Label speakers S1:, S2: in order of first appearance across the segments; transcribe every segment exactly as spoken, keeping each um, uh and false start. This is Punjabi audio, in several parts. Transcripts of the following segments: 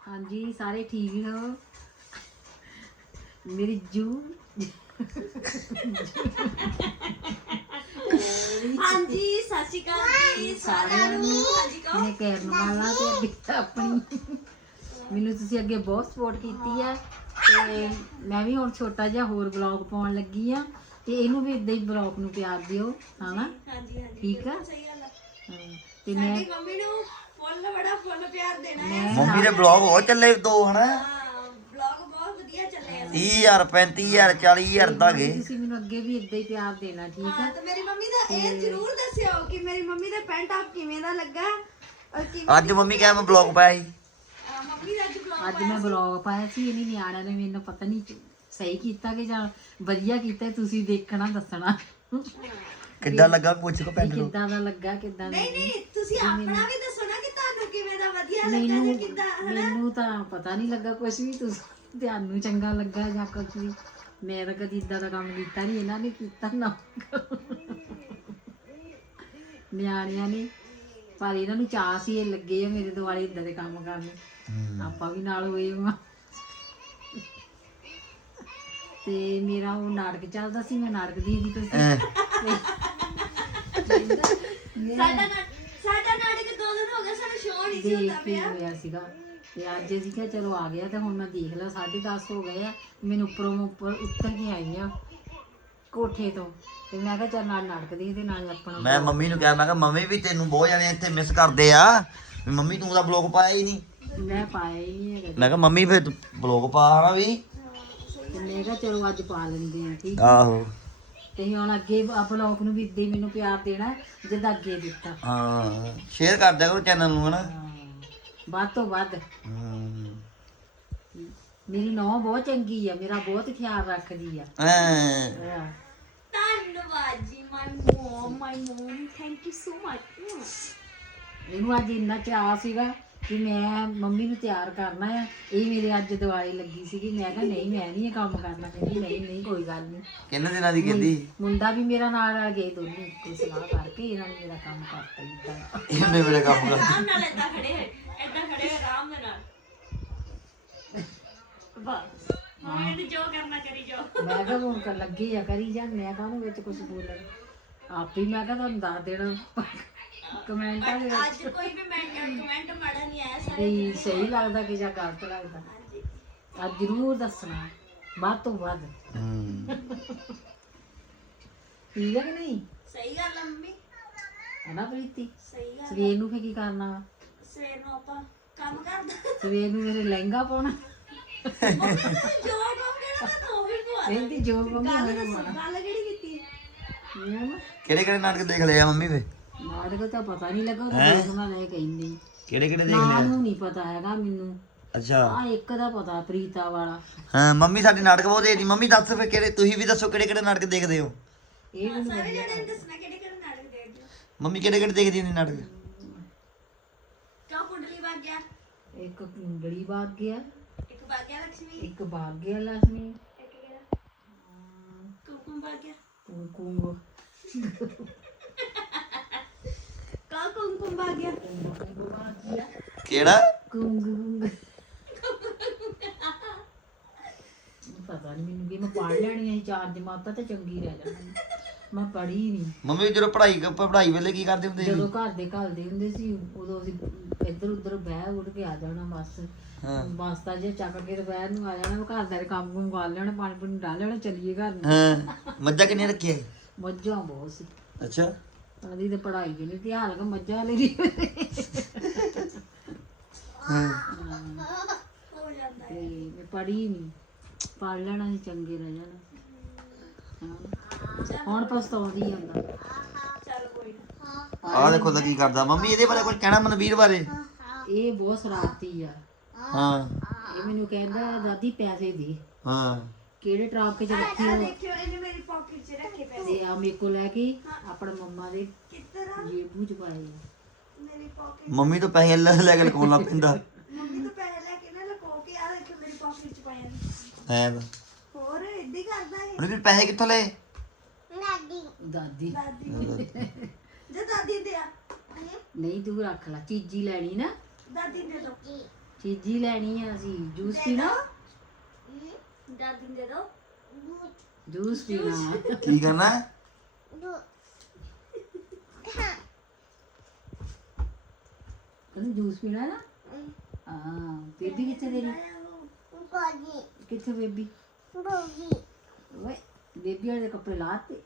S1: हाँ जी सारे ठीक हो मेरी जू
S2: हाँ जी सत श्री अकाल जी साਰਿਆਂ ਨੂੰ ਹਾਂਜੀ ਕਹੋ
S1: मैं कहने वाला ते अगे अपनी ਮੈਨੂੰ ਤੁਸੀਂ ਅੱਗੇ ਬਹੁਤ ਸਪੋਰਟ ਕੀਤੀ ਆ ਤੇ ਮੈਂ ਵੀ ਹੁਣ ਛੋਟਾ ਜਿਹਾ ਹੋਰ ਬਲੌਗ ਪਾਉਣ ਲੱਗੀ ਆ ਤੇ ਇਹਨੂੰ ਵੀ ਇਦਾਂ ਹੀ ਬਲੌਗ ਨੂੰ ਪਿਆਰ ਦਿਓ ਹਨਾ
S2: ਹਾਂਜੀ ਹਾਂਜੀ
S1: ਠੀਕ ਆ
S2: ਸਹੀ ਗੱਲ ਆ
S1: ਹਾਂ, ਤੇ ਮੈਂ
S2: ਸਾਡੀ ਮੰਮੀ ਨੂੰ ਫੁੱਲ ਬੜਾ ਫੁੱਲ ਪਿਆਰ ਦੇਣਾ ਹੈ
S1: ਮੈਂ
S3: ਮੰਮੀ ਦੇ ਬਲੌਗ ਹੋ ਚੱਲੇ ਦੋ ਹਨਾ
S2: ਹਾਂ ਵਲੌਗ ਬਹੁਤ ਵਧੀਆ ਚੱਲੇ ਆ
S3: ਤੀਹ ਹਜ਼ਾਰ ਪੈਂਤੀ ਹਜ਼ਾਰ ਚਾਲੀ ਹਜ਼ਾਰ ਦਾ ਗਏ
S1: ਤੁਸੀਂ ਮੈਨੂੰ ਅੱਗੇ ਵੀ ਇਦਾਂ ਹੀ ਪਿਆਰ ਦੇਣਾ ਠੀਕ ਆ
S2: ਹਾਂ ਤੇ ਮੇਰੀ ਮੰਮੀ ਦਾ ਇਹ ਜ਼ਰੂਰ ਦੱਸਿਓ ਕਿ ਮੇਰੀ ਮੰਮੀ ਦਾ ਪੈਂਟ ਆਪ ਕਿਵੇਂ ਦਾ ਲੱਗਾ ਔਰ ਕਿਵੇਂ
S3: ਅੱਜ ਮੰਮੀ ਕਹਿ ਮੈਂ ਬਲੌਗ ਪਾਇਆ ਸੀ
S2: ਅਹ ਮੰਮੀ ਦਾ ਅੱਜ ਵਲੌਗ
S1: ਅੱਜ ਮੈਂ ਬਲੌਗ ਪਾਇਆ ਸੀ ਇਹਨੀ ਨਿਆਣਿਆਂ ਨੇ ਮੈਨੂੰ ਪਤਾ ਨਹੀਂ ਸਹੀ ਕੀਤਾ ਕਿ ਜਾਂ ਵਧੀਆ ਕੀਤਾ ਤੁਸੀਂ ਦੇਖਣਾ ਦੱਸਣਾ
S3: ਕਿੱਦਾਂ ਲੱਗਾ ਪੁੱਛ ਕੋ ਪਿੰਡ ਨੂੰ
S1: ਕਿੱਦਾਂ ਦਾ ਲੱਗਾ ਕਿੱਦਾਂ ਦਾ
S2: ਨਹੀਂ ਨਹੀਂ ਤੁਸੀਂ ਆਪਣਾ ਵੀ ਦੱਸੋ ਨਾ ਕਿ ਤੁਹਾਨੂੰ ਕਿਵੇਂ ਦਾ ਵਧੀਆ ਲੱਗਾ
S1: ਮੈਨੂੰ
S2: ਜਾਂ ਕਿੱਦਾਂ ਹਨਾ
S1: ਮੈਨੂੰ ਤਾਂ ਪਤਾ ਨਹੀਂ ਲੱਗਾ ਕੁਝ ਵੀ ਤੁਸੀਂ ਤੁਹਾਨੂੰ ਚੰਗਾ ਲੱਗਾ ਜਾਂ ਕੁਝ ਵੀ ਮੈਂ ਤਾਂ ਕਦੀ ਇਦਾਂ ਦਾ ਕੰਮ ਕੀਤਾ ਨਹੀਂ ਇਹਨਾਂ ਨੇ ਕੀਤਾ ਨਾ ਨਿਆਣਿਆਂ ਨੇ ਪਰ ਇਹਨਾਂ ਨੂੰ ਚਾਅ ਸੀ ਇਹ ਲੱਗੇ ਆ ਮੇਰੇ ਦੁਆਲੇ ਇਦਾਂ ਦੇ ਕੰਮ ਕਰਨ ਆਪਾਂ ਵੀ ਨਾਲ ਹੋਏ ਹਾਂ ਤੇ ਮੇਰਾ ਉਹ ਨਾਟਕ ਚੱਲਦਾ ਸੀ ਮੈਂ ਨਾਟਕ ਦੀ ਦੀ ਤੁਸੀਂ
S2: ਸਾਡਾ ਨਾ- ਸਾਡਾ ਨਾਟਕ ਦੋ ਦਿਨ ਹੋ ਗਏ ਸਾਨੂੰ ਸ਼ੋਅ ਨਹੀਂ ਸੀ
S1: ਦੇਖ
S2: ਹੁੰਦਾ
S1: ਕੇ
S2: ਪਿਆ
S1: ਹੋਇਆ ਸੀਗਾ ਤੇ ਅੱਜ ਅਸੀਂ ਕਿਹਾ ਚਲੋ ਆ ਗਿਆ ਤੇ ਹੁਣ ਮੈਂ ਦੇਖ ਲਿਆ ਸਾਢੇ ਦਸ ਹੋ ਗਏ ਆ ਮੈਨੂੰ ਉੱਪਰੋਂ ਉੱਪਰ ਉੱਤਰ ਕੇ ਆਈ ਆ ਕੋਠੇ ਤੋਂ ਤੇ ਮੈਂ ਕਿਹਾ ਚੱਲ ਨਾਲ ਨਾਟਕ ਦੀ ਤੇ ਨਾਲ ਆਪਣਾ
S3: ਮੈਂ ਮੰਮੀ ਨੂੰ ਕਿਹਾ ਮੈਂ ਕਿਹਾ ਮੰਮੀ ਵੀ ਤੈਨੂੰ ਬਹੁਤ ਜਾਣੇ ਇੱਥੇ ਮਿਸ ਕਰਦੇ ਆ ਵੀ ਮੰਮੀ ਤੂੰ ਦਾ ਬਲੌਗ ਪਾਇਆ ਹੀ ਨਹੀਂ
S1: ਮੈਂ ਪਾਇਆ ਹੀ ਨਹੀਂ ਹੈਗਾ
S3: ਮੈਂ ਕਿਹਾ ਮੰਮੀ ਫਿਰ ਤੂੰ ਬਲੌਗ ਪਾ ਹਨਾ ਵੀ
S1: ਤੇ ਮੈਂ ਕਿਹਾ ਚਲੋ ਅੱਜ ਪਾ ਲੈਂਦੇ ਆ ਠੀਕ
S3: ਆਹੋ
S1: ਤੇ ਹੁਣ ਅੱਗੇ ਆ ਬਲੌਗ ਨੂੰ ਵੀ ਇੱਦਾਂ ਹੀ ਮੈਨੂੰ ਪਿਆਰ ਦੇਣਾ ਜਿੱਦਾਂ ਅੱਗੇ ਦਿੱਤਾ
S3: ਹਾਂ ਸ਼ੇਅਰ ਕਰ ਦਿਆ ਕਰੋ ਚੈਨਲ ਨੂੰ ਹਨਾ
S1: ਹਾਂ, ਵੱਧ ਤੋਂ ਵੱਧ
S3: ਹਮ।
S1: ਮੇਰੀ ਨੌਂ ਬਹੁਤ ਚੰਗੀ ਆ ਮੇਰਾ ਬਹੁਤ ਖਿਆਲ ਰੱਖਦੀ ਆ
S3: ਐਂ।
S1: ਹਾਂ।
S2: ਧੰਨਵਾਦ ਜੀ my mum my mum thank you so much
S1: ਇਹਨੂੰ ਅੱਜ ਇੰਨਾ ਚਾਅ ਸੀਗਾ ਕਿ ਮੈਂ ਮੰਮੀ ਨੂੰ ਤਿਆਰ ਕਰਨਾ ਆ ਇਹ ਮੇਰੇ ਅੱਜ ਦਵਾਈ ਲੱਗੀ ਸੀਗੀ ਮੈਂ ਕਿਹਾ ਨਹੀਂ ਮੈਂ ਨਹੀਂ ਇਹ ਕੰਮ ਕਰਨਾ ਕਹਿੰਦੀ ਨਹੀਂ ਨਹੀਂ ਕੋਈ ਗੱਲ ਨਹੀਂ
S3: ਕਿੰਨੇ ਦਿਨਾਂ ਦੀ ਕਹਿੰਦੀ
S1: ਮੁੰਡਾ ਵੀ ਮੇਰਾ ਨਾਲ ਆ ਗਏ ਦੋਨੇ ਕੋਈ ਸਲਾਹ ਕਰਕੇ ਇਹਨਾਂ ਨੇ ਮੇਰਾ ਕੰਮ ਕਰਤਾ ਇਦਾਂ
S3: ਇਹਨੇ ਮੇਰੇ ਕੰਮ ਕਰ
S2: ਆਰਾਮ ਨਾਲ ਏਦਾਂ ਖੜੇ ਹੈ ਏਦਾਂ ਖੜੇ ਹੋਏ ਆਰਾਮ ਦੇ ਨਾਲ ਬਸ ਮੰਮੀ ਨੇ ਜੋ ਕਰਨਾ ਕਰੀ ਜਾਓ
S1: ਮੈਂ ਕਿਹਾ ਹੁਣ ਕਰ ਲੱਗੇ ਆ ਕਰੀ ਜਾ ਮੈਂ ਕਾਹਨੂੰ ਵਿੱਚ ਕੁਝ ਬੋਲਣ ਆਪੇ ਹੀ ਮੈਂ ਕਿਹਾ ਤੁਹਾਨੂੰ ਦੱਸ ਦੇਣਾ ਕਮੈਂਟਾਂ ਦੇ
S2: ਅੱਜ ਕੋਈ ਵੀ ਮੈਂ ਕਮੈਂਟ ਮਾੜਾ ਨਹੀਂ ਆਇਆ ਸਾਰੇ
S1: ਵੀ ਸਹੀ ਲੱਗਦਾ ਕਿ ਜਾਂ ਗਲਤ ਲੱਗਦਾ
S2: ਹਾਂਜੀ
S1: ਅੱਜ ਜ਼ਰੂਰ ਦੱਸਣਾ ਵੱਧ ਤੋਂ ਵੱਧ
S3: ਹਮ।
S1: ਠੀਕ ਹੈ ਕਿ ਨਹੀਂ
S2: ਸਹੀ ਗੱਲ ਆ ਮੰਮੀ
S1: ਹੈ ਨਾ ਪ੍ਰੀਤੀ
S2: ਸਹੀ ਗੱਲ
S1: ਸਵੇਰ ਨੂੰ ਫੇ ਕੀ ਕਰਨਾ ਵਾ?
S2: ਸਵੇਰ ਨੂੰ ਆਪਾਂ ਕੰਮ ਕਰਦਾ
S1: ਸਵੇਰ ਨੂੰ ਮੇਰੇ ਲਹਿੰਗਾ ਪਾਉਣਾ
S2: ਜੋ ਕੰਮ ਕਰਨਾ ਤਾਂ ਉਹ ਵੀ ਪਵਾ
S1: ਕਹਿੰਦੀ ਜੋ ਮੰਮੀ
S2: ਗੱਲ
S1: ਹੋਇਆ
S2: ਦੱਸੋ ਗੱਲ ਕਿਹੜੀ ਕੀਤੀ
S1: ਮਾਣਾ
S3: ਕਿਹੜੇ ਕਿਹੜੇ ਨਾਟਕ ਦੇਖ ਲਏ ਆ ਮੰਮੀ ਵੇ
S1: ਨਾਟਕ ਤਾਂ ਪਤਾ ਨਹੀਂ ਲੱਗਾ ਉਹ ਦੇਖਣਾ ਲੈ ਕਹਿੰਦੀ
S3: ਕਿਹੜੇ ਕਿਹੜੇ ਦੇਖ
S1: ਨਾਮ
S3: ਲਏ
S1: ਨੂੰ ਨਹੀਂ ਪਤਾ ਹੈਗਾ ਮੈਨੂੰ
S3: ਅੱਛਾ
S1: ਆ ਇੱਕ ਦਾ ਪਤਾ ਪ੍ਰੀਤਾ ਵਾਲਾ
S3: ਹਾਂ ਮੰਮੀ ਸਾਡੀ ਨਾਟਕ ਬਹੁਤ ਦੇਖਦੀ ਮੰਮੀ ਦੱਸ ਫਿਰ ਕਿਹੜੇ ਤੁਸੀਂ ਵੀ ਦੱਸੋ ਕਿਹੜੇ ਕਿਹੜੇ ਨਾਟਕ ਦੇਖਦੇ ਹੋ
S1: ਇਹ ਮੈਨੂੰ
S2: ਸਾਰੇ
S1: ਵਧੀਆ
S2: ਜਣੇ ਨੂੰ ਦੱਸਣਾ ਕਿਹੜੇ ਕਿਹੜੇ ਨਾਟਕ ਦੇਖਦੇ ਹੋ
S3: ਮੰਮੀ ਕਿਹੜੇ ਕਿਹੜੇ ਦੇਖਦੀ ਹੁੰਦੀ ਨਾਟਕ
S2: ਕਿਉਂ ਕੁੰਡਲੀ ਵਗ ਗਿਆ
S1: ਇੱਕ ਕੁੰਡਲੀ ਬਾਗ ਗਿਆ
S2: ਇੱਕ ਵਗ ਗਿਆ ਲక్ష్ਮੀ
S1: ਇੱਕ ਬਾਗ ਗਿਆ ਲక్ష్ਮੀ
S2: ਇੱਕ ਗਿਆ ਕੁਮਕੁਮ ਵਗ ਗਿਆ
S1: ਕੁੰਕੁਮ
S2: ਕਾ ਕੁਮਕੁਮ ਵਗ ਗਿਆ
S1: ਕੁੰਕੁਮ ਬਾਗ ਗਿਆ
S3: ਕਿਹੜਾ
S1: ਕੁੰਕੁਮ ਪਤਾ ਨਹੀਂ ਮੈਨੂੰ ਕਿ ਮੈਂ ਪੜ੍ਹ ਲੈਣੀ ਹੈ ਚਾਰ ਜਮਾਤਾਂ ਤੇ ਚੰਗੀ ਰਹਿ ਜਾਣੀ ਮੈਂ ਪੜ੍ਹੀ ਨਹੀਂ
S3: ਮੰਮੀ ਜਦੋਂ ਪੜ੍ਹਾਈ ਪੜ੍ਹਾਈ ਵੇਲੇ ਕੀ ਕਰਦੇ ਹੁੰਦੇ ਸੀ
S1: ਜਦੋਂ ਘਰ ਦੇ ਘਲਦੇ ਹੁੰਦੇ ਸੀ ਉਦੋਂ ਅਸੀਂ ਇੱਧਰ ਉੱਧਰ ਬਹਿ ਉੱਠ ਕੇ ਆ ਜਾਣਾ ਬਸ
S3: ਹਾਂ
S1: ਬਸਤਾ ਜੇ ਚੱਕ ਕੇ ਦੁਪਹਿਰ ਨੂੰ ਆ ਜਾਣਾ ਘਰ ਦਾ ਕੰਮ ਕੁਮ ਕਰ ਲੈਣਾ ਪਾਣੀ ਪੂਣੀ ਡਾਲ ਲੈਣਾ ਚੱਲੀਏ ਘਰ ਨੂੰ
S3: ਹਾਂ ਮੱਝਾਂ ਕਿੰਨੀਆਂ ਰੱਖੀਆਂ
S1: ਮੱਝਾਂ ਬਹੁਤ ਸੀ
S3: ਅੱਛਾ
S1: ਆਦੀ ਤੇ ਪੜ੍ਹਾਈ ਵੀ ਨਹੀਂ ਧਿਆਨ ਲਗਾ ਮੱਝਾਂ ਵਾਲੀ ਦੀ
S3: ਹਾਂ
S2: ਹੋ ਜਾਂਦਾ
S1: ਤੇ ਮੈਂ ਪੜ੍ਹੀ ਨਹੀਂ ਪੜ੍ਹ ਲੈਣਾ ਸੀ ਚੰਗੇ ਰਹਿ ਜਾਣਾ ਹਾਂ। ਹੁਣ ਪਛਤਾਉਂਦੀ ਜਾਂਦਾ
S2: ਚੱਲ ਕੋਈ ਨਾ
S3: ਆਹ ਦੇਖੋ ਤਾਂ ਕੀ ਕਰਦਾ ਮੰਮੀ ਇਹਦੇ ਬਾਰੇ ਕੁਝ ਕਹਿਣਾ ਮਨਵੀਰ ਬਾਰੇ
S1: ਇਹ ਬਹੁਤ ਸ਼ਰਾਰਤੀ ਆ
S3: ਹਾਂ
S1: ਇਹ ਮੈਨੂੰ ਕਹਿੰਦਾ ਦਾਦੀ ਪੈਸੇ ਦੇ
S3: ਹਾਂ
S1: ਕਿਹੜੇ ਟਰਾਪ ਚ ਰੱਖੀ
S2: ਆ
S1: ਹੋ
S2: ਦੇਖਿਓ ਇਹਨੇ ਮੇਰੀ ਪਾਕਟ 'ਚ ਰੱਖੇ ਪੈਸੇ
S1: ਤੇ ਆ ਮੇਰੇ ਕੋਲ ਲੈ ਕੇ ਆਪਣਾ ਮੰਮਾ ਦੇ
S2: ਕਿੱਧਰ ਆ
S1: ਜੇਬੂ ਚ ਪਾਏ ਆ।
S2: ਮੇਰੀ ਪਾਕਟ
S3: ਮੰਮੀ ਤੋਂ ਪੈਸੇ ਲੈ ਲੈ ਕੇ ਲਕਾਉਣਾ ਪੈਂਦਾ
S2: ਮੰਮੀ ਤੋਂ ਪੈਸੇ ਲੈ ਕੇ ਨਾ ਲਕੋ ਕੇ ਆ ਦੇਖਿਓ ਮੇਰੀ ਪਾਕਟ 'ਚ ਪਾਇਆ ਨੇ
S3: ਹੈ ਤਾਂ
S2: ਹੋਰ ਏਦਾਂ ਹੀ ਕਰਦਾ ਹੈ
S3: ਉਹਨੇ ਫਿਰ ਪੈਸੇ ਕਿੱਥੋਂ ਲਏ
S1: ਦਾਦੀ
S2: ਦਾਦੀ ਜੇ ਦਾਦੀ ਦੇ ਆ
S1: ਨਹੀਂ ਤੂੰ ਰੱਖ ਲੈ ਚੀਜੀ ਲੈਣੀ ਨਾ
S2: ਦਾਦੀ ਦੇ ਦੋ
S1: ਚੀਜ਼ੀ ਲੈਣੀ ਆ ਅਸੀਂ ਜੂਸ ਪੀਣਾ
S2: ਦਾਦੀ ਦੇ ਦੋ
S1: ਜੂਸ ਪੀਣਾ
S3: ਕੀ ਕਰਨਾ
S1: ਕਹਿੰਦੇ ਜੂਸ ਪੀਣਾ ਨਾ ਹਾਂ ਬੇਬੀ ਕਿੱਥੇ ਤੇਰੀ ਕਿੱਥੇ ਬੇਬੀ ਓਏ ਬੇਬੀ ਵਾਲੇ ਕੱਪੜੇ ਲਾਤੇ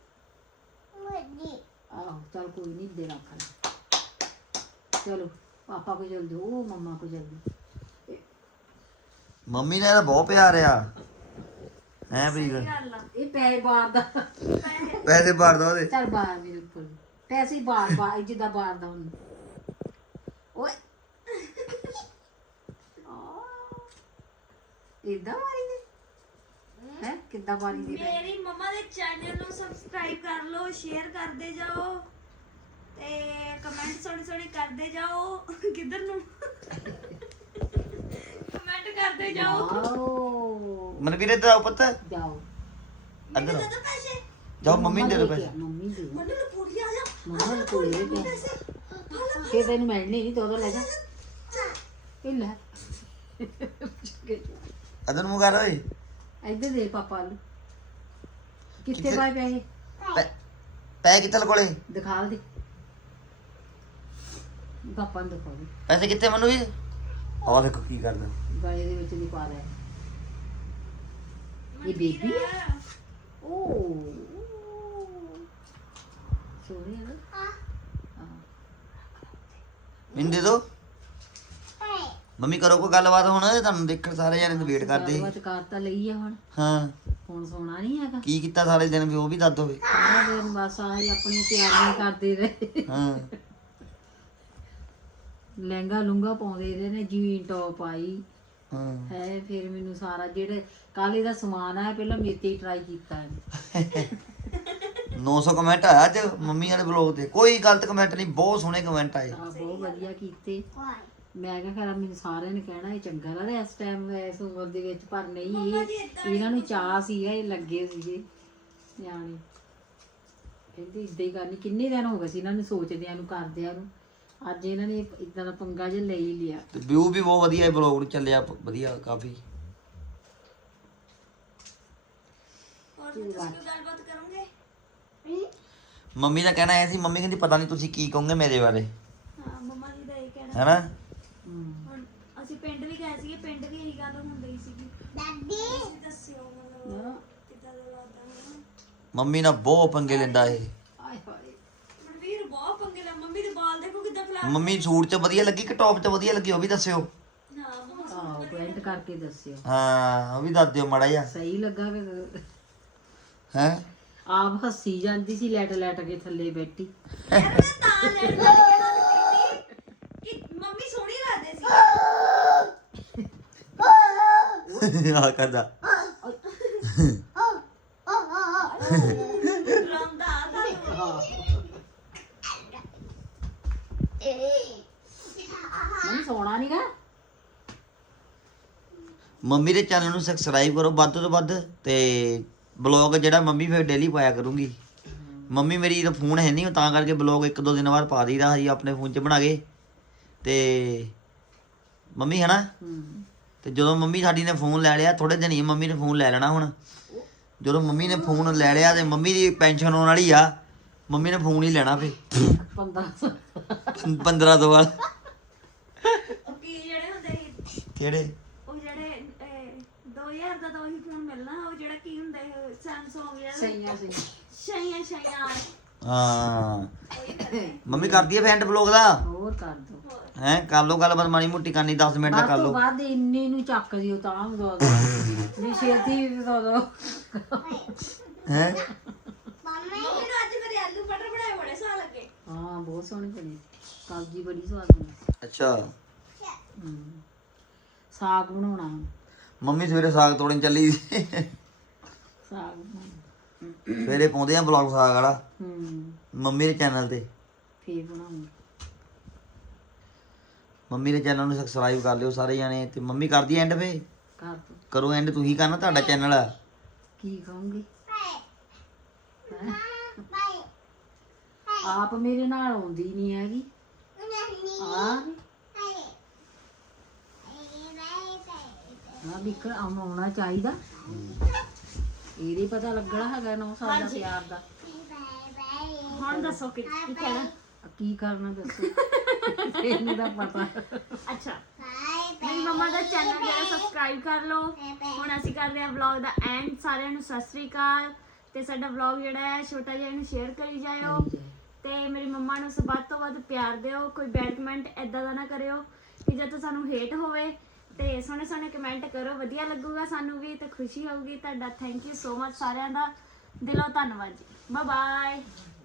S1: ਆਹੋ ਚਲ ਕੋਈ ਨਹੀਂ ਦੇ ਰੱਖ ਲੈ ਚਲੋ ਪਾਪਾ ਕੋ ਜਲਦੀ ਉਹ ਮੰਮਾ ਕੋ ਜਲਦੀ
S3: ਮੰਮੀ ਨੇ ਤਾਂ ਬਹੁਤ ਪਿਆਰ ਆ ਹੈ ਪ੍ਰੀਤ
S2: ਗੱਲ ਆ
S1: ਇਹ ਪੈਸੇ ਬਾਹਰ ਦਾ
S3: ਪੈਸੇ ਭਰਦਾ ਉਹਦੇ
S1: ਚੱਲ ਬਾਹਰ ਮੇਰੇ ਉੱਪਰ ਪੈਸੇ ਹੀ ਬਾਹਰ ਬਾਹਰ ਜਿੱਦਾਂ ਬਾਹਰ ਦਾ ਹੁਣ ਓਏ ਇਦਾਂ ਮਾਰੀ ਨੇ ਹੈ ਕਿੱਦਾਂ ਮਾਰੀ ਦੀ
S2: ਮੇਰੀ ਮਮਾ ਦੇ ਚੈਨਲ ਨੂੰ ਸਬਸਕ੍ਰਾਈਬ ਕਰ ਲਓ ਸ਼ੇਅਰ ਕਰਦੇ ਜਾਓ ਤੇ ਕਮੈਂਟ ਸੋਹਣੇ ਸੋਹਣੇ ਕਰਦੇ ਜਾਓ ਕਿੱਧਰ ਨੂੰ ਕਮੈਂਟ ਕਰਦੇ ਜਾਓ
S3: हाँ। ਮਨਵੀਰ ਇੱਧਰ ਆਓ ਪੁੱਤ
S1: ਜਾਓ
S3: ਇੱਧਰ ਆਓ।
S2: ਤਾਂ ਪੈਸੇ
S3: ਜਾਓ ਮੰਮੀ ਨੂੰ ਦੇ ਦਿਓ
S1: ਕੇ
S3: ਪੈਸੇ
S1: ਆ, ਮੰਮੀ ਦੇ
S2: ਮੈਨੂੰ ਨੂੰ ਪੂਰੀ ਆ ਜਾ
S1: ਮੰਮਾ ਨੂੰ ਕੋਈ ਦੇ ਦੇ ਕਿ ਤੈਨੂੰ ਮਿਲਣੀ ਨਹੀਂ ਤੋ ਲੈ ਜਾ ਇਹ ਲੈ
S3: ਇੱਧਰ ਨੂੰ ਕਰ ਓਏ
S1: ਇੱਧਰ ਦੇ ਪਾਪਾ ਨੂੰ ਕਿੱਥੇ
S3: ਕਿੱਥੇ?
S1: ਪਾਏ ਪੈਸੇ
S3: ਪੈ- ਪੈਸੇ ਕਿੱਥੇ ਕੋਲੇ
S1: ਦਿਖਾ ਦੇ ਪਾਪਾ ਨੂੰ ਦਿਖਾ ਦੇ
S3: ਪੈਸੇ ਕਿੱਥੇ ਮਨਵੀਰ ਆਹ ਦੇਖੋ ਕੀ ਕਰਦਾ
S1: ਗਲੇ ਦੇ ਵਿੱਚ ਦੀ ਪਾ ਲੈ ਇਹ ਬੇਬੀ ਹੈ ਓ ਸੋਹਣੀ ਹੈ ਨਾ
S3: ਮੈਨੂੰ ਦੇ ਦੋ ਮੰਮੀ ਕਰੋ ਕੋਈ ਗੱਲਬਾਤ ਹੁਣ ਤੁਹਾਨੂੰ ਦੇਖਣ ਸਾਰੇ ਜਣੇ ਵੇਟ ਕਰਦੇ
S1: ਗੱਲਬਾਤ ਕਰ ਤਾਂ ਲਈ ਆ ਹੁਣ
S3: ਹਾਂ
S1: ਹੁਣ ਸੋਣਾ ਨਹੀਂ ਹੈਗਾ
S3: ਕੀ ਕੀਤਾ ਸਾਰੇ ਦਿਨ ਵੀ ਉਹ ਵੀ ਦੱਸ ਦੋਵੇ
S1: ਸਾਰਾ ਦਿਨ ਬਸ ਆਹੀ ਆਪਣੀ ਤਿਆਰੀਆਂ ਕਰਦੇ ਰਹੇ
S3: ਹਾਂ
S1: ਲਹਿੰਗਾ ਲੁੰਗਾ ਪਾਉਂਦੇ ਰਹੇ ਨੇ ਜੀਨ ਟੌਪ ਆਈ
S3: ਹਾਂ
S1: ਹੈ ਫਿਰ ਮੈਨੂੰ ਸਾਰਾ ਜਿਹੜੇ ਕਾਲੇ ਦਾ ਸਮਾਨ ਆਇਆ ਪਹਿਲਾਂ ਮੇਰੇ ਤੇ ਟਰਾਈ ਕੀਤਾ ਇਹਨੇ
S3: ਨੌ ਸੌ ਕਮੈਂਟ ਆਇਆ ਅੱਜ ਮੰਮੀ ਵਾਲੇ ਬਲੌਗ ਤੇ ਕੋਈ ਗਲਤ ਕਮੈਂਟ ਨਹੀਂ ਬਹੁਤ ਸੋਹਣੇ ਕਮੈਂਟ ਆਏ
S1: ਆ ਬਹੁਤ ਵਧੀਆ ਕੀਤੇ ਮੈਂ ਕਿਹਾ ਖਰਾ ਮੈਨੂੰ ਸਾਰਿਆਂ ਨੇ ਕਹਿਣਾ ਇਹ ਚੰਗਾ ਲੱਗਦਾ ਇਸ ਟਾਈਮ ਇਸ ਉਮਰ ਦੇ ਵਿੱਚ ਪਰ ਨਹੀਂ ਇਹ ਇਹਨਾਂ ਨੂੰ ਚਾਹ ਸੀਗਾ ਇਹ ਲੱਗੇ ਸੀਗੇ ਨਿਆਣੇ ਕਹਿੰਦੇ ਇਦਾਂ ਹੀ ਕਰਨੀ ਕਿੰਨੇ ਦਿਨ ਹੋ ਗਏ ਸੀ ਇਹਨਾਂ ਨੂੰ ਸੋਚਦਿਆਂ ਨੂੰ ਕਰਦਿਆਂ ਨੂੰ ਅੱਜ ਇਹਨਾਂ ਨੇ ਇਦਾਂ ਦਾ ਪੰਗਾ ਜਿਹਾ ਲੈ ਹੀ ਲਿਆ
S3: ਤੇ ਵਿਊ ਵੀ ਬਹੁਤ ਵਧੀਆ ਹੈ ਬਲੌਗ ਨੂੰ ਚੱਲਿਆ ਪ- ਵਧੀਆ ਕਾਫੀ
S2: ਹੋਰ ਫਿਰ ਤੁਸੀਂ ਕੋਈ ਗੱਲਬਾਤ ਕਰੋਗੇ
S3: ਮੰਮੀ ਦਾ ਕਹਿਣਾ ਇਹ ਸੀ ਮੰਮੀ ਕਹਿੰਦੀ ਪਤਾ ਨਹੀਂ ਤੁਸੀਂ ਕੀ ਕਹੋਗੇ ਮੇਰੇ ਬਾਰੇ
S2: ਹਾਂ ਮਮਾ ਜੀ ਦਾ ਇਹ ਕਹਿਣਾ
S3: ਹੈਨਾ
S1: ਹਮ।
S2: ਹੁਣ ਅਸੀਂ ਪਿੰਡ ਵੀ ਗਏ ਸੀਗੇ ਪਿੰਡ ਵੀ ਇਹੀ ਗੱਲ ਹੁੰਦੀ ਸੀਗੀ ਦਾਦੀ ਤੁਸੀਂ ਦੱਸਿਓ ਮਤਲਬ ਕਿੱਦਾਂ ਦਾ ਲੱਗਦਾ ਹੈ
S3: ਮੰਮੀ ਨਾਲ ਬਹੁਤ ਪੰਗੇ ਲੈਂਦਾ ਇਹ
S1: ਆਏ ਹਾਏ
S2: ਮਨਵੀਰ ਬਹੁਤ ਪੰਗੇ ਲੈ ਮੰਮੀ ਦੇ ਵਾਲ ਦੇਖੋ ਕਿੱਦਾਂ ਫਲਾ
S3: ਮੰਮੀ ਸੂਟ 'ਚ ਵਧੀਆ ਲੱਗੀ ਕਿ ਟੌਪ 'ਚ ਵਧੀਆ ਲੱਗੀ ਉਹ ਵੀ ਦੱਸਿਓ
S2: ਹਾਂ ਮਮਾ
S1: ਆਹ ਕਮੈਂਟ ਕਰਕੇ ਦੱਸਿਓ
S3: ਹਾਂ ਉਹ ਵੀ ਦੱਸ ਦਿਓ ਮਾੜਾ ਜਿਹਾ
S1: ਸਹੀ ਲੱਗਾ ਕਿ
S3: ਹੈ
S1: ਆਪ ਹੱਸੀ ਜਾਂਦੀ ਸੀ ਲੈਟ ਲੈਟ ਕੇ ਥੱਲੇ ਬੈਠੀ
S2: ਯਾਰ ਮੈਂ ਤਾਂ ਲੈਣ ਵਾਲੀ ਗੱਲ ਕੀਤੀ ਕਿ ਮੰਮੀ ਸੋਹਣੀ ਲੱਗਦੇ ਸੀ
S3: ਆ ਕਰਦਾ
S2: ਰੋਂਦਾ ਆ ਤੁਹਾਨੂੰ
S1: ਮੈਨੂੰ ਸੋਣਾ ਨਹੀਂ ਗਾ
S3: ਮੰਮੀ ਦੇ ਚੈਨਲ ਨੂੰ ਸਬਸਕ੍ਰਾਈਬ ਕਰੋ ਵੱਧ ਤੋਂ ਵੱਧ ਤੇ ਬਲੌਗ ਜਿਹੜਾ ਮੰਮੀ ਫਿਰ ਡੇਲੀ ਪਾਇਆ ਕਰੂੰਗੀ ਮੰਮੀ ਮੇਰੀ ਦਾ ਫੋਨ ਹੈ ਨਹੀਂ ਤਾਂ ਕਰਕੇ ਬਲੌਗ ਇੱਕ ਦੋ ਦਿਨ ਬਾਅਦ ਪਾ ਦਈਦਾ ਅਸੀਂ ਆਪਣੇ ਫੋਨ 'ਚ ਬਣਾ ਕੇ ਤੇ ਮੰਮੀ ਹੈ ਨਾ
S1: ਹੂੰ
S3: ਤੇ ਜਦੋਂ ਮੰਮੀ ਸਾਡੀ ਨੇ ਫੋਨ ਲੈ ਲਿਆ ਥੋੜੇ ਦਿਨ ਹੀ ਮੰਮੀ ਨੇ ਫੋਨ ਲੈ ਲੈਣਾ ਹੁਣ ਜਦੋਂ ਮੰਮੀ ਨੇ ਫੋਨ ਲੈ ਲਿਆ ਤੇ ਮੰਮੀ ਦੀ ਪੈਨਸ਼ਨ ਆਉਣ ਵਾਲੀ ਆ ਮੰਮੀ ਨੇ ਫੋਨ ਹੀ ਲੈਣਾ ਫੇ
S1: ਪੰਦਰਾਂ
S3: ਪੰਦਰਾਂ ਤੋਂ ਬਾਅਦ
S2: ਉਹ ਕੀ ਜਿਹੜੇ ਹੁੰਦੇ ਸੀ
S3: ਕਿਹੜੇ
S2: ਉਹ ਜਿਹੜੇ ਦੋ ਹਜ਼ਾਰ ਦਾ ਤਾਂ ਉਹੀ ਫੋਨ ਮਿਲਣਾ ਉਹ ਜਿਹੜਾ ਕੀ ਹੁੰਦਾ ਹੈ ਸੈਮਸੰਗ ਜਿਹੜਾ
S1: ਸਹੀਆਂ ਸੀ
S2: ਸ਼ਈਆਂ ਸ਼ਈਆਂ
S3: ਹਾਂ ਮੰਮੀ ਕਰਦੀ ਹੈ ਫੈਂਡ ਬਲੌਗ ਦਾ
S1: ਹੋਰ ਕਰ ਦੋ
S3: ਹੈ ਕਰ ਲੋ ਗੱਲਬਾਤ ਮਾੜੀ ਮੋਟੀ ਕਰਨੀ ਦਸ ਮਿੰਟ ਦਾ
S1: ਬਾਅਦ
S3: ਕਰ
S1: ਤੋਂ
S3: ਲੋ
S1: ਬਾਅਦ ਇੰਨੇ ਨੂੰ ਚੱਕ ਦਿਓ ਤਾਂ ਦੋ ਵੀ ਛੇਤੀ ਦੋ ਦੋ
S3: ਹੈ
S2: ਮੰਮੀ ਨੂੰ ਅੱਜ ਮੇਰੇ ਆਲੂ ਮਟਰ ਬਣਾਏ ਬੜੇ ਸਵਾਦ ਲੱਗੇ
S1: ਹਾਂ ਬਹੁਤ ਸੋਹਣੀ ਬਣੀ ਸਬਜ਼ੀ ਬੜੀ ਸਵਾਦ ਬਣੀ
S3: ਅੱਛਾ
S1: ਹੂੰ ਸਾਗ ਬਣਾਉਣਾ ਹੁਣ।
S3: ਮੰਮੀ ਸਵੇਰੇ ਸਾਗ ਤੋੜਨ ਚੱਲੀ ਸੀ
S1: ਸਾਗ ਬਣਾਉਣਾ
S3: ਸਵੇਰੇ ਪਾਉਂਦੇ ਆ ਬਲੌਗ ਸਾਗ ਵਾਲਾ
S1: ਹੂੰ
S3: ਮੰਮੀ ਦੇ ਚੈਨਲ ਤੇ
S1: ਫੇਰ ਬਣਾਉਂਗੀ
S3: ਮੰਮੀ ਦੇ ਚੈਨਲ ਨੂੰ ਸਬਸਕ੍ਰਾਈਬ ਕਰ ਲਿਓ ਸਾਰੇ ਜਾਣੇ ਤੇ ਮੰਮੀ ਕਰਦੀ ਐਂਡ ਫੇ
S1: ਕਰ ਦੋ
S3: ਕਰੋ ਐਂਡ ਤੁਸੀਂ ਕਰਨਾ ਤੁਹਾਡਾ ਚੈਨਲ ਆ
S1: ਕੀ ਕਹੂੰਗੀ ਹੈਂ? ਆਪ ਮੇਰੇ ਨਾਲ ਆਉਂਦੀ ਨਹੀਂ ਹੈਗੀ ਆ ਆ ਵੀ ਆਉਣਾ ਚਾਹੀਦਾ, ਇਹਦੇ ਪਤਾ ਲੱਗਣਾ ਹੈਗਾ ਨੌ ਸਾਲ ਦਾ ਪਿਆਰ ਦਾ।
S2: ਹੁਣ ਦੱਸੋ ਕੀ ਕੀ ਕਹਿਣਾ।
S1: ਆ ਕੀ ਕਰਨਾ ਦੱਸੋ, ਇਹਨੂੰ ਤਾਂ ਪਤਾ।
S2: ਅੱਛਾ, ਮੇਰੀ ਮੰਮਾ ਦਾ ਚੈਨਲ ਜਿਹੜਾ ਸਬਸਕ੍ਰਾਈਬ ਕਰ ਲਓ। ਹੁਣ ਅਸੀਂ ਕਰਦੇ ਹਾਂ ਵਲੌਗ ਦਾ ਐਂਡ। ਸਾਰਿਆਂ ਨੂੰ ਸਤਿ ਸ੍ਰੀ ਅਕਾਲ। ਤੇ ਸਾਡਾ ਵਲੌਗ ਜਿਹੜਾ ਹੈ ਛੋਟਾ ਜਿਹਾ, ਇਹਨੂੰ ਸ਼ੇਅਰ ਕਰੀ ਜਾਇਓ ਤੇ ਮੇਰੀ ਮੰਮਾ ਨੂੰ ਵੱਧ ਤੋਂ ਵੱਧ ਪਿਆਰ ਦਿਓ। ਕੋਈ ਬੈਡ ਕਮੈਂਟ ਐਦਾਂ ਦਾ ਨਾ ਕਰਿਓ ਕਿ ਜਦ ਸਾਨੂੰ ਹੇਟ ਹੋਵੇ। ਤੇ ਸੋਹਣੇ ਸੋਹਣੇ ਕਮੈਂਟ ਕਰੋ, ਵਧੀਆ ਲੱਗੂਗਾ ਸਾਨੂੰ ਵੀ ਤੇ ਖੁਸ਼ੀ ਹੋਊਗੀ। ਤੁਹਾਡਾ ਥੈਂਕ ਯੂ ਸੋ ਮਚ, ਸਾਰਿਆਂ ਦਾ ਦਿਲੋਂ ਧੰਨਵਾਦ ਜੀ। Bye bye.